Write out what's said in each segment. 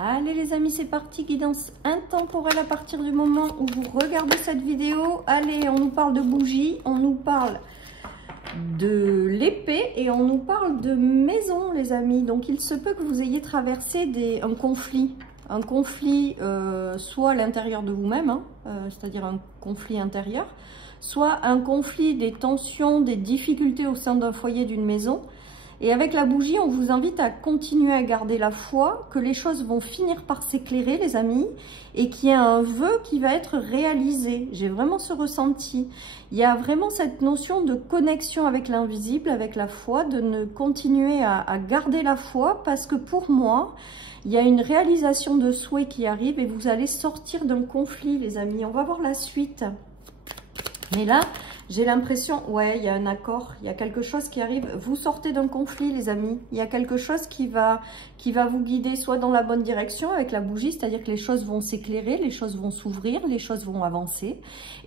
Allez les amis, c'est parti, guidance intemporelle à partir du moment où vous regardez cette vidéo. Allez, on nous parle de bougies, on nous parle de l'épée et on nous parle de maison les amis. Donc il se peut que vous ayez traversé un conflit soit à l'intérieur de vous-même, hein, c'est-à-dire un conflit intérieur, soit un conflit, des tensions, des difficultés au sein d'un foyer, d'une maison. Et avec la bougie, on vous invite à continuer à garder la foi, que les choses vont finir par s'éclairer, les amis, et qu'il y a un vœu qui va être réalisé. J'ai vraiment ce ressenti. Il y a vraiment cette notion de connexion avec l'invisible, avec la foi, de ne continuer à garder la foi, parce que pour moi, il y a une réalisation de souhait qui arrive et vous allez sortir d'un conflit, les amis. On va voir la suite. Mais là, j'ai l'impression, ouais, il y a un accord, il y a quelque chose qui arrive. Vous sortez d'un conflit, les amis. Il y a quelque chose qui va vous guider soit dans la bonne direction avec la bougie, c'est-à-dire que les choses vont s'éclairer, les choses vont s'ouvrir, les choses vont avancer.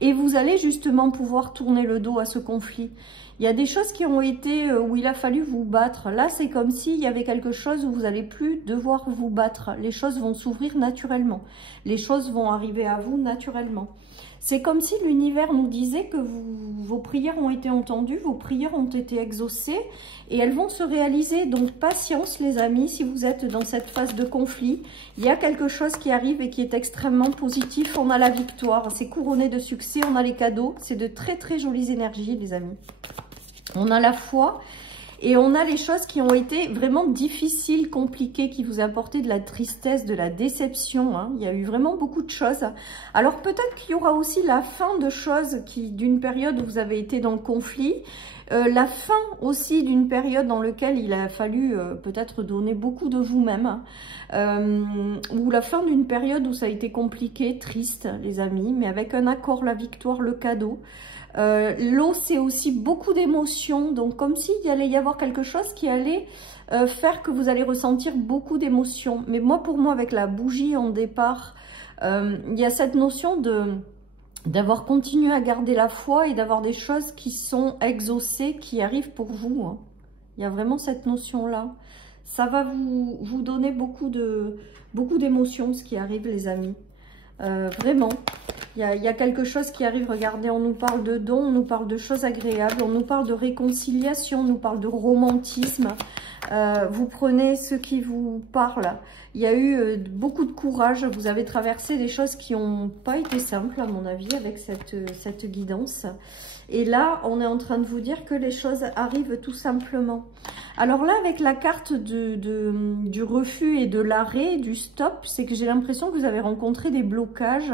Et vous allez justement pouvoir tourner le dos à ce conflit. Il y a des choses qui ont été où il a fallu vous battre. Là, c'est comme s'il y avait quelque chose où vous n'allez plus devoir vous battre. Les choses vont s'ouvrir naturellement. Les choses vont arriver à vous naturellement. C'est comme si l'univers nous disait que vos prières ont été entendues, vos prières ont été exaucées et elles vont se réaliser. Donc patience les amis, si vous êtes dans cette phase de conflit, il y a quelque chose qui arrive et qui est extrêmement positif. On a la victoire, c'est couronné de succès, on a les cadeaux, c'est de très très jolies énergies les amis. On a la foi. Et on a les choses qui ont été vraiment difficiles, compliquées, qui vous apportaient de la tristesse, de la déception. Hein. Il y a eu vraiment beaucoup de choses. Alors peut-être qu'il y aura aussi la fin de choses d'une période où vous avez été dans le conflit. La fin aussi d'une période dans laquelle il a fallu peut-être donner beaucoup de vous-même. Ou la fin d'une période où ça a été compliqué, triste les amis, mais avec un accord, la victoire, le cadeau. L'eau, c'est aussi beaucoup d'émotions, donc comme s'il allait y avoir quelque chose qui allait faire que vous allez ressentir beaucoup d'émotions. Mais moi, pour moi, avec la bougie en départ, il y a cette notion d'avoir continué à garder la foi et d'avoir des choses qui sont exaucées, qui arrivent pour vous. Hein. Il y a vraiment cette notion-là. Ça va vous donner beaucoup d'émotions, ce qui arrive, les amis. Vraiment. Il y a quelque chose qui arrive, regardez, on nous parle de dons, on nous parle de choses agréables, on nous parle de réconciliation, on nous parle de romantisme. Vous prenez ce qui vous parle. Il y a eu beaucoup de courage, vous avez traversé des choses qui n'ont pas été simples à mon avis avec cette guidance. Et là, on est en train de vous dire que les choses arrivent tout simplement. Alors là, avec la carte du refus et de l'arrêt, du stop, c'est que j'ai l'impression que vous avez rencontré des blocages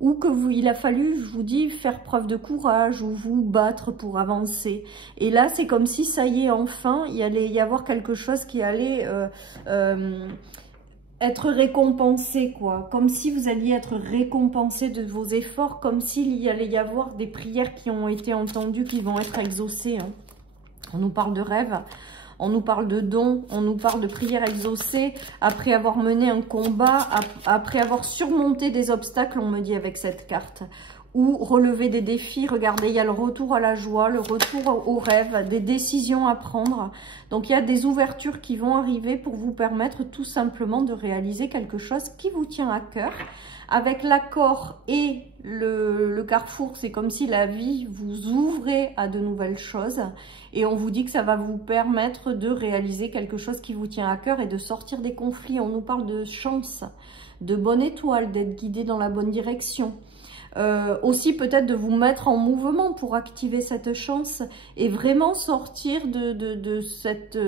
ou il a fallu, je vous dis, faire preuve de courage ou vous battre pour avancer. Et là, c'est comme si, ça y est, enfin, il allait y avoir quelque chose qui allait être récompensé, quoi. Comme si vous alliez être récompensé de vos efforts, comme s'il y allait y avoir des prières qui ont été entendues, qui vont être exaucées. Hein. On nous parle de rêves. On nous parle de dons, on nous parle de prières exaucées, après avoir mené un combat, après avoir surmonté des obstacles, on me dit avec cette carte, ou relever des défis. Regardez, il y a le retour à la joie, le retour aux rêves, des décisions à prendre. Donc il y a des ouvertures qui vont arriver pour vous permettre tout simplement de réaliser quelque chose qui vous tient à cœur. Avec l'accord et le carrefour, c'est comme si la vie vous ouvrait à de nouvelles choses. Et on vous dit que ça va vous permettre de réaliser quelque chose qui vous tient à cœur et de sortir des conflits. On nous parle de chance, de bonne étoile, d'être guidé dans la bonne direction. Aussi peut-être de vous mettre en mouvement pour activer cette chance et vraiment sortir de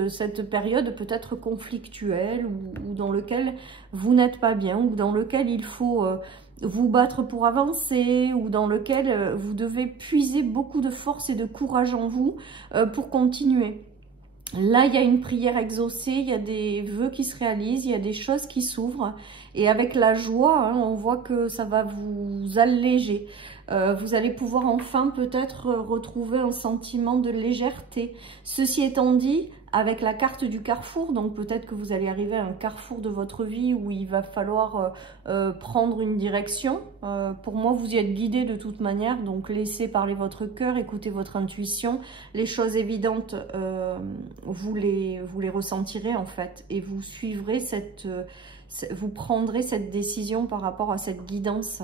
cette période peut-être conflictuelle ou dans lequel vous n'êtes pas bien ou dans lequel il faut vous battre pour avancer ou dans lequel vous devez puiser beaucoup de force et de courage en vous pour continuer. Là, il y a une prière exaucée, il y a des vœux qui se réalisent, il y a des choses qui s'ouvrent. Et avec la joie, hein, on voit que ça va vous alléger. Vous allez pouvoir enfin peut-être retrouver un sentiment de légèreté. Ceci étant dit, avec la carte du carrefour, donc peut-être que vous allez arriver à un carrefour de votre vie où il va falloir prendre une direction. Pour moi, vous y êtes guidé de toute manière, donc laissez parler votre cœur, écoutez votre intuition. Les choses évidentes, vous les ressentirez en fait, et vous suivrez vous prendrez cette décision par rapport à cette guidance.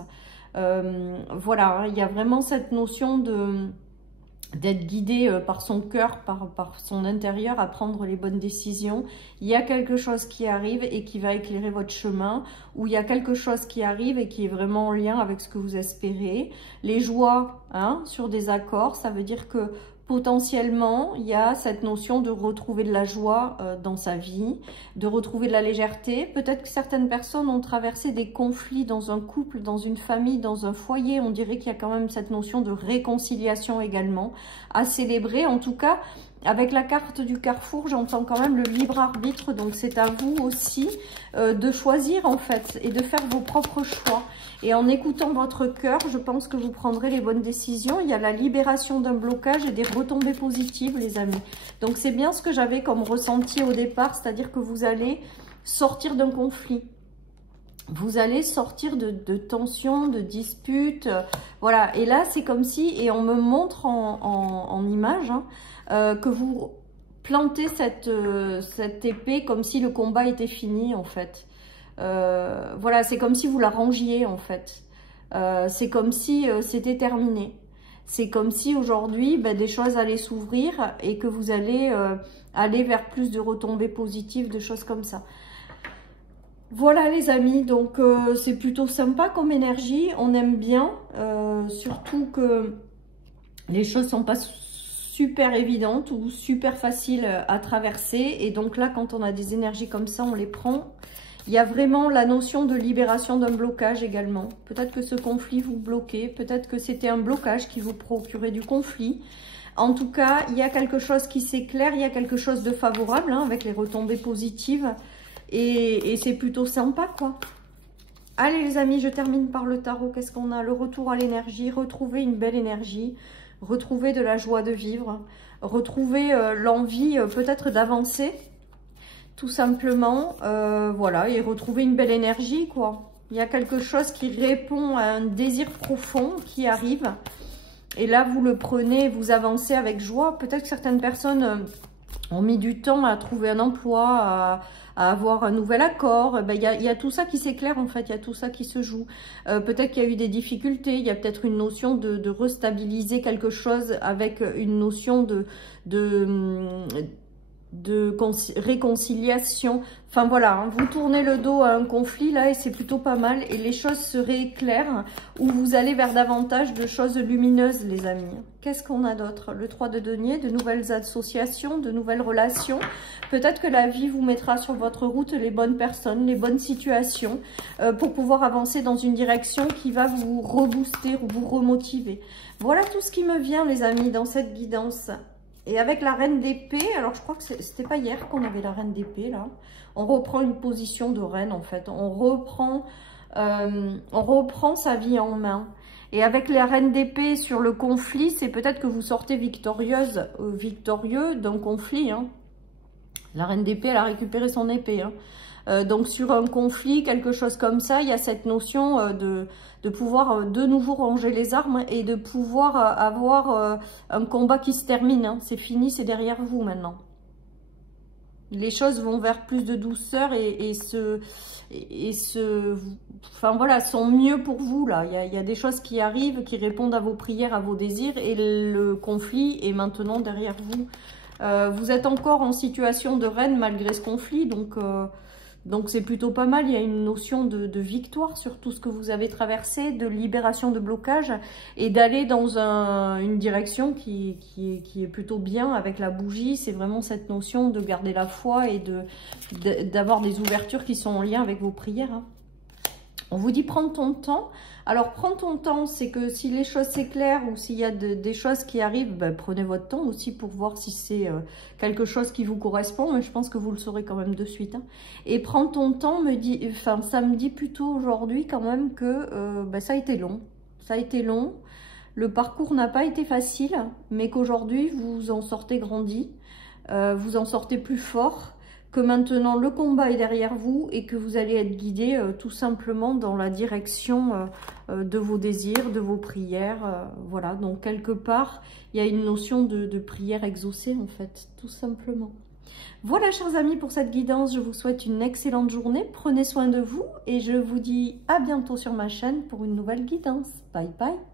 Voilà, hein, il y a vraiment cette notion d'être guidé par son cœur, par son intérieur à prendre les bonnes décisions. Il y a quelque chose qui arrive et qui va éclairer votre chemin, ou il y a quelque chose qui arrive et qui est vraiment en lien avec ce que vous espérez. Les joies, hein, sur des accords, ça veut dire que potentiellement, il y a cette notion de retrouver de la joie dans sa vie, de retrouver de la légèreté. Peut-être que certaines personnes ont traversé des conflits dans un couple, dans une famille, dans un foyer. On dirait qu'il y a quand même cette notion de réconciliation également à célébrer. En tout cas, avec la carte du carrefour, j'entends quand même le libre arbitre. Donc, c'est à vous aussi de choisir en fait et de faire vos propres choix. Et en écoutant votre cœur, je pense que vous prendrez les bonnes décisions. Il y a la libération d'un blocage et des retombées positives, les amis. Donc, c'est bien ce que j'avais comme ressenti au départ, c'est-à-dire que vous allez sortir d'un conflit. Vous allez sortir de tensions, de disputes. Voilà. Et là, c'est comme si, et on me montre en image, hein, que vous plantez cette épée comme si le combat était fini, en fait. Voilà, c'est comme si vous la rangiez en fait. C'est comme si c'était terminé. C'est comme si aujourd'hui des choses allaient s'ouvrir et que vous allez aller vers plus de retombées positives, de choses comme ça. Voilà les amis, donc c'est plutôt sympa comme énergie, on aime bien, surtout que les choses sont pas super évidentes ou super faciles à traverser, et donc là quand on a des énergies comme ça, on les prend. Il y a vraiment la notion de libération d'un blocage également. Peut-être que ce conflit vous bloquait, peut-être que c'était un blocage qui vous procurait du conflit. En tout cas, il y a quelque chose qui s'éclaire, il y a quelque chose de favorable, hein, avec les retombées positives. Et c'est plutôt sympa, quoi. Allez les amis, je termine par le tarot. Qu'est-ce qu'on a? Le retour à l'énergie, retrouver une belle énergie, retrouver de la joie de vivre, retrouver l'envie peut-être d'avancer. Tout simplement, voilà, et retrouver une belle énergie, quoi. Il y a quelque chose qui répond à un désir profond qui arrive. Et là, vous le prenez, vous avancez avec joie. Peut-être que certaines personnes ont mis du temps à trouver un emploi, à avoir un nouvel accord. Il y a tout ça qui s'éclaire, en fait. Il y a tout ça qui se joue. Peut-être qu'il y a eu des difficultés. Il y a peut-être une notion de restabiliser quelque chose avec une notion de réconciliation. Enfin voilà, hein, vous tournez le dos à un conflit là et c'est plutôt pas mal, et les choses se rééclairent ou vous allez vers davantage de choses lumineuses les amis. Qu'est-ce qu'on a d'autre? Le 3 de denier, de nouvelles associations, de nouvelles relations. Peut-être que la vie vous mettra sur votre route les bonnes personnes, les bonnes situations pour pouvoir avancer dans une direction qui va vous rebooster ou vous remotiver. Voilà tout ce qui me vient les amis dans cette guidance. Et avec la reine d'épée, alors je crois que c'était pas hier qu'on avait la reine d'épée là. On reprend une position de reine en fait. On reprend sa vie en main. Et avec la reine d'épée sur le conflit, c'est peut-être que vous sortez victorieux d'un conflit. Hein. La reine d'épée, elle a récupéré son épée. Hein. Donc sur un conflit, quelque chose comme ça, il y a cette notion de pouvoir de nouveau ranger les armes et de pouvoir avoir un combat qui se termine. Hein. C'est fini, c'est derrière vous maintenant. Les choses vont vers plus de douceur enfin voilà, sont mieux pour vous là. Il y a des choses qui arrivent, qui répondent à vos prières, à vos désirs, et le conflit est maintenant derrière vous. Vous êtes encore en situation de reine malgré ce conflit, donc c'est plutôt pas mal. Il y a une notion de victoire sur tout ce que vous avez traversé, de libération de blocage, et d'aller dans une direction qui est plutôt bien avec la bougie. C'est vraiment cette notion de garder la foi et d'avoir des ouvertures qui sont en lien avec vos prières. Hein. On vous dit prendre ton temps. Alors prendre ton temps, c'est que si les choses s'éclairent ou s'il y a des choses qui arrivent, prenez votre temps aussi pour voir si c'est quelque chose qui vous correspond. Mais je pense que vous le saurez quand même de suite. Hein. Et prendre ton temps, ça me dit plutôt aujourd'hui quand même que ça a été long. Ça a été long. Le parcours n'a pas été facile, mais qu'aujourd'hui vous en sortez grandi, vous en sortez plus fort. Que maintenant le combat est derrière vous et que vous allez être guidé tout simplement dans la direction de vos désirs, de vos prières. Voilà, donc quelque part, il y a une notion de prière exaucée en fait, tout simplement. Voilà, chers amis, pour cette guidance. Je vous souhaite une excellente journée. Prenez soin de vous et je vous dis à bientôt sur ma chaîne pour une nouvelle guidance. Bye bye.